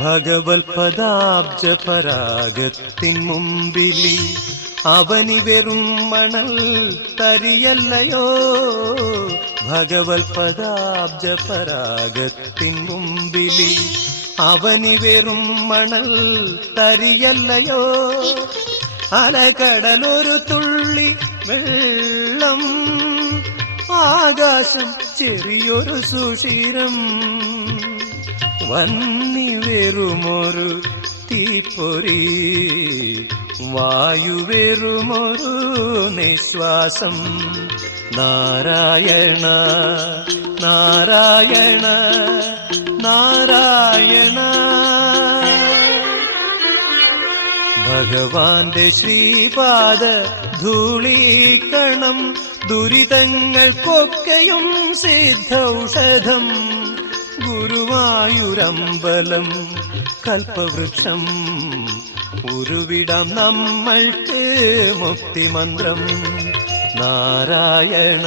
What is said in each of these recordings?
ഭഗവത് പദാബ്ജ പരാഗത്തിൻ മുമ്പിലി അവനി വെറും മണൽ തരിയല്ലയോ. ഭഗവത് പദാബ്ജ പരാഗത്തിൻ മുമ്പിലി അവനി വെറും മണൽ തരിയല്ലയോ. അലകടലൊരു തുള്ളി വെള്ളം, ആകാശം ചെറിയൊരു സുഷിരം, വന്നി വെറുമൊരു തീപ്പൊരി, വായുവെറുമൊരു നിശ്വാസം. നാരായണ നാരായണ നാരായണ. ഭഗവാന്റെ ശ്രീപാദ ധൂളീകണം ദുരിതങ്ങൾക്കൊക്കെയും സിദ്ധൌഷധം. ഗുരുവായൂരമ്പലം കൽപ്പവൃക്ഷം, ഉരുവിടാം നമ്മൾക്ക് മുക്തിമന്ത്രം. നാരായണ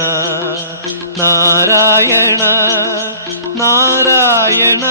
നാരായണ നാരായണ.